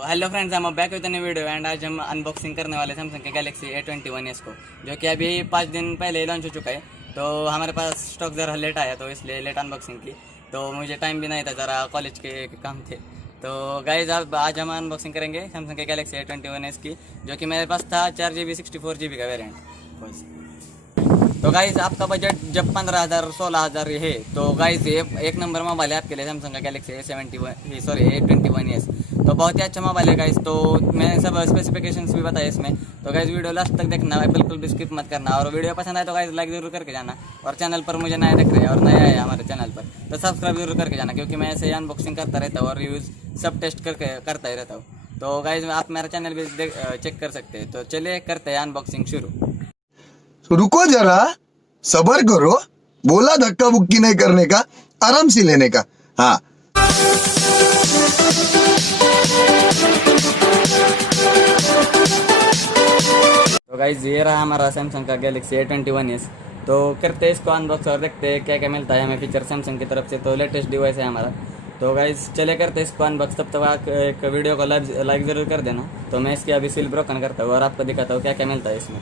Hello friends, हम back with new video and आज हम अनबॉक्सिंग करने वाले सैमसंग के गैलेक्सी A21 S को, जो कि अभी 5 दिन पहले लॉन्च हो चुका है। तो हमारे पास स्टॉक ज़रा लेट आया, तो इसलिए लेट अनबॉक्सिंग की। तो मुझे टाइम भी नहीं था, ज़रा कॉलेज के काम थे। तो गाइज आज हम अनबॉक्सिंग करेंगे सैमसंग के गैलेक्सी A21 S की, जो कि मेरे पास था 4GB 64GB का वेरियंट बस। तो गाइज आपका बजट जब 15,000 16,000 है तो गाइज ये एक नंबर मोबाइल है आपके लिए, सैमसंग का गैलेक्सी A21 S। तो बहुत ही अच्छा मोबाइल है गाइज। तो मैंने सब स्पेसिफिकेशंस भी बताए इसमें। तो गाइज वीडियो लास्ट तक देखना, बिल्कुल भी स्किप मत करना। और वीडियो पसंद आए तो गाइज लाइक जरूर करके जाना। और चैनल पर मुझे नया देख रहे हैं और नया है हमारे चैनल पर तो सब्सक्राइब जरूर करके जाना, क्योंकि मैं ऐसे ही अनबॉक्सिंग करता रहता हूँ और रिव्यूज़ सब टेस्ट करता ही रहता हूँ। तो गाइज आप मेरा चैनल भी चेक कर सकते हैं। तो चलिए करते हैं अनबॉक्सिंग शुरू। रुको जरा, सबर करो। बोला धक्का बुक्की नहीं करने का, आराम से लेने का। हाँ, तो गाइज ये रहा हमारा सैमसंग का गैलेक्सी A21 S। तो करते हैं इसको अनबॉक्स और देखते हैं क्या क्या मिलता है हमें फीचर सैमसंग की तरफ से। तो लेटेस्ट डिवाइस है हमारा। तो गाइज चले करते हैं इसको अनबॉक्स। तब तक आप एक वीडियो को लाइक ज़रूर कर देना। तो मैं इसकी अभी सील ब्रोकन करता हूँ और आपको दिखाता हूँ क्या क्या मिलता है इसमें।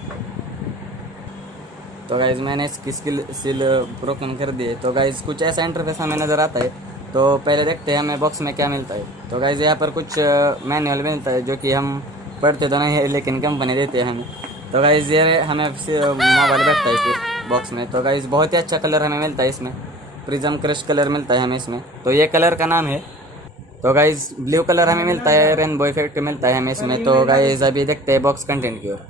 तो गाइज़ मैंने इसकी सील ब्रोकन कर दी है। तो गाइज़ कुछ ऐसा इंटरफेस हमें नज़र आता है। तो पहले देखते हैं हमें बॉक्स में क्या मिलता है। तो गाइज़ यहाँ पर कुछ मैनुअल मिलता है, जो कि हम पढ़ते तो नहीं है लेकिन कंपनी देते हैं हमें। तो गाइज़ ये हमें मोबाइल बैठता है इस बॉक्स में। तो गाइज़ बहुत ही अच्छा कलर हमें मिलता है इसमें, प्रिज्म क्रश कलर मिलता है हमें इसमें। तो ये कलर का नाम है। तो गाइज़ ब्लू कलर हमें मिलता है, रेनबो इफेक्ट मिलता है हमें इसमें। तो गाइज़ अभी देखते हैं बॉक्स कंटेंट की ओर।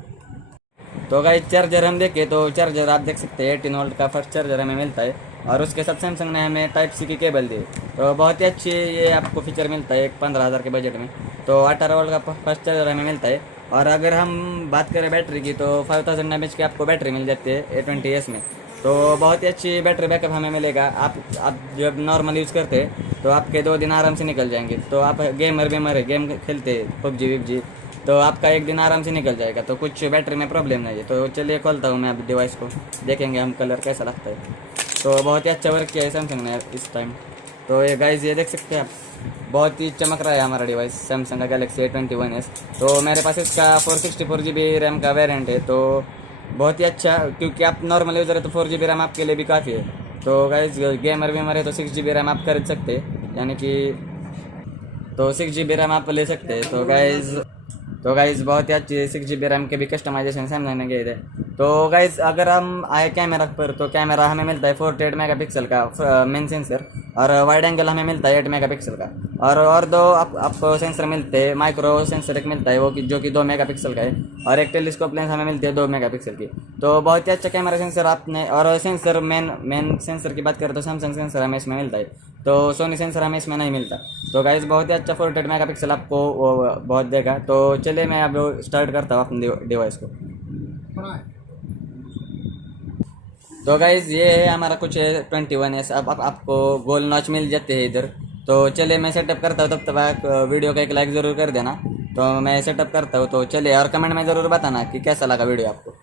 तो गाइस चार्जर हम देखें तो चार्जर आप देख सकते हैं 18 वोल्ट का फर्स्ट चार्जर हमें मिलता है। और उसके साथ सैमसंग ने हमें टाइप सी की केबल दी। तो बहुत ही अच्छी ये आपको फीचर मिलता है 15,000 के बजट में। तो 18 वोल्ट का फर्स्ट चार्जर हमें मिलता है। और अगर हम बात करें बैटरी की तो 5000 mAh की आपको बैटरी मिल जाती है A20 S में। तो बहुत ही अच्छी बैटरी बैकअप हमें मिलेगा। आप जब नॉर्मल यूज़ करते हैं तो आपके 2 दिन आराम से निकल जाएंगे। तो आप गेमर है, गेम खेलते PUBG विबजी, तो आपका एक दिन आराम से निकल जाएगा। तो कुछ बैटरी में प्रॉब्लम नहीं है। तो चलिए खोलता हूँ मैं अब डिवाइस को, देखेंगे हम कलर कैसा लगता है। तो बहुत ही अच्छा वर्क किया है सैमसंग ने इस टाइम। तो ये गाइज ये देख सकते हैं आप, बहुत ही चमक रहा है हमारा डिवाइस सैमसंग का गैलेक्सी A21 S। तो मेरे पास इसका 464GB रैम का वेरिएंट है। तो बहुत ही अच्छा, क्योंकि आप नॉर्मल यूज़र है तो 4GB रैम आपके लिए भी काफ़ी है। तो गाइज गेमर वेमर है तो 6GB रैम आप खरीद सकते हैं, यानी कि तो 6GB रैम आप ले सकते हैं। तो गाइज़ बहुत ही अच्छी 6GB रैम के भी कस्टमाइजेशन सैमसंग ने किए थे। तो गाइज़ अगर हम आए कैमरा पर, तो कैमरा हमें मिलता है 48 मेगापिक्सल का मेन सेंसर। और वाइड एंगल हमें मिलता है 8 मेगापिक्सल का। और दो आपको सेंसर मिलते हैं, माइक्रो सेंसर एक मिलता है वो जो कि 2 मेगापिक्सल का है। और एक टेलीस्कोप लेंस हमें मिलती है 2 मेगापिक्सल की। तो बहुत ही अच्छा कैमरा सेंसर आपने। और सेंसर मेन सेंसर की बात करें तो सैमसंग सेंसर हमें इसमें मिलता है। तो सोनी सेंसर हमें इसमें नहीं मिलता। तो गाइज़ बहुत ही अच्छा 48 मेगापिक्सल आपको बहुत देगा। तो चलिए मैं अब स्टार्ट करता हूँ अपने डिवाइस को। तो गाइज़ ये है हमारा कुछ A21 S। अब आपको गोल नॉच मिल जाते हैं इधर। तो चलिए मैं सेटअप करता हूँ, तब तक आप वीडियो का एक लाइक ज़रूर कर देना। तो मैं सेटअप करता हूँ। तो चलिए, और कमेंट में ज़रूर बताना कि कैसा लगा वीडियो आपको।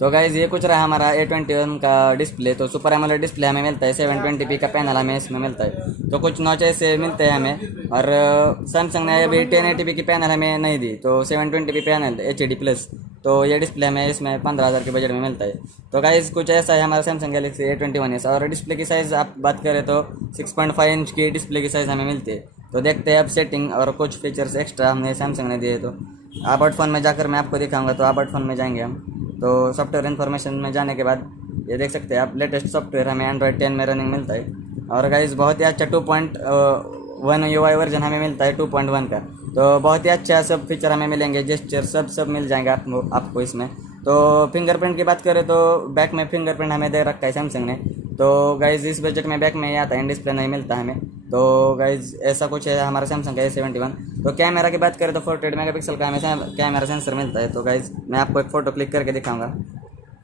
तो गाइज़ ये कुछ रहा हमारा A21 का डिस्प्ले। तो सुपर एमोलेड डिस्प्ले हमें मिलता है, 720p का पैनल हमें इसमें मिलता है। तो कुछ नॉच ऐसे मिलते हैं हमें। और सैमसंग ने अभी 1080p की पैनल हमें नहीं दी, तो 720p पैनल HD+। तो ये डिस्प्ले हमें इसमें 15,000 के बजट में मिलता है। तो गाइज़ कुछ ऐसा है हमारा सैमसंग गैलेक्सी A21 S। और डिस्प्ले की साइज़ आप बात करें तो 6.5 इंच की डिस्प्ले की साइज़ हमें मिलती है। तो देखते हैं अब सेटिंग और कुछ फीचर्स एक्स्ट्रा हमने सैमसंग ने दिए। तो अबाउट फ़ोन में जाकर मैं आपको दिखाऊंगा। तो अबाउट फ़ोन में जाएंगे हम। तो सॉफ्टवेयर इन्फॉर्मेशन में जाने के बाद ये देख सकते हैं आप, लेटेस्ट सॉफ्टवेयर हमें Android 10 में रनिंग मिलता है। और गाइज़ बहुत ही अच्छा 2.1 UI वर्जन हमें मिलता है 2.1 का। तो बहुत ही अच्छा सब फीचर हमें मिलेंगे, जेस्चर सब मिल जाएंगे आपको इसमें। तो फिंगरप्रिंट की बात करें तो बैक में फिंगरप्रिंट हमें दे रखा है सैमसंग ने। तो गाइज़ इस बजट में बैक में ही आता है, इन डिस्प्ले नहीं मिलता हमें। तो गाइज़ ऐसा कुछ है हमारा सैमसंग का A71। तो कैमरा की बात करें तो 48 मेगापिक्सल का हमें कैमरा सेंसर मिलता है। तो गाइज़ मैं आपको एक फ़ोटो क्लिक करके दिखाऊंगा।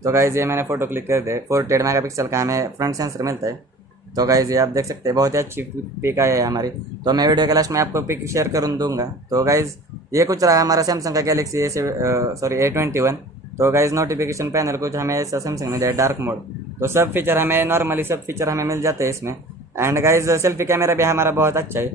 तो गाइज़ ये मैंने फ़ोटो क्लिक कर दिया। 48 मेगापिक्सल का हमें फ्रंट सेंसर मिलता है। तो गाइज़ ये आप देख सकते हैं, बहुत ही अच्छी पिक आई है हमारी। तो मैं वीडियो के लास्ट में आपको पिक शेयर कर दूंगा। तो गाइज़ ये कुछ रहा हमारा सैमसंग का गैलेक्सी A21। तो गाइज़ नोटिफिकेशन पैनल कुछ हमें ऐसा सैमसंग ने दिया, डार्क मोड। तो सब फीचर हमें नॉर्मली सब फीचर हमें मिल जाते हैं इसमें। एंड गाइज़ सेल्फी कैमरा भी हमारा बहुत अच्छा है।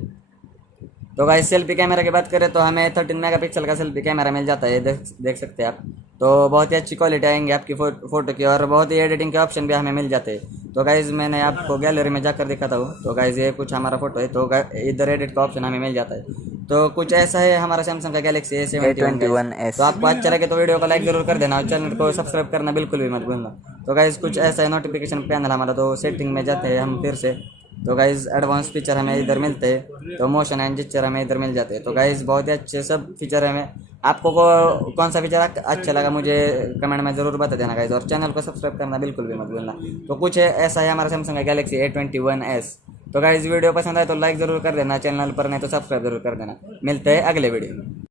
तो गाइस सेल्फी कैमरा की बात करें तो हमें 13 मेगापिक्सल का सेल्फी कैमरा मिल जाता है, देख सकते हैं आप। तो बहुत ही अच्छी क्वालिटी आएंगे आपकी फोटो की, और बहुत ही एडिटिंग के ऑप्शन भी हमें मिल जाते हैं। तो गाइज मैंने आपको गैलरी में जाकर दिखाता हूँ। तो गाइज ये कुछ हमारा फोटो है, तो इधर एडिट का ऑप्शन हमें मिल जाता है। तो कुछ ऐसा है हमारा सैमसंग का गैलेक्सी A21 A21 S। तो आपको अच्छा लगे तो वीडियो को लाइक जरूर कर देना और चैनल को सब्सक्राइब करना बिल्कुल भी मत भूलना। तो गाइज कुछ ऐसा है नोटिफिकेशन पैनल हमारा। तो सेटिंग में जाते हैं हम फिर से। तो गाइज एडवांस फीचर हमें इधर मिलते हैं, तो मोशन एंड जेस्चर हमें इधर मिल जाते हैं। तो गाइज बहुत ही अच्छे सब फीचर हमें। आपको कौन सा फीचर अच्छा लगा मुझे कमेंट में ज़रूर बता देना गाइज, और चैनल को सब्सक्राइब करना बिल्कुल भी मत भूलना। तो कुछ ऐसा है हमारा सैमसंग का गैलेक्सी A21 S। तो गाइज वीडियो पसंद आए तो लाइक ज़रूर कर देना, चैनल पर नहीं तो सब्सक्राइब जरूर कर देना। मिलते हैं अगले वीडियो में।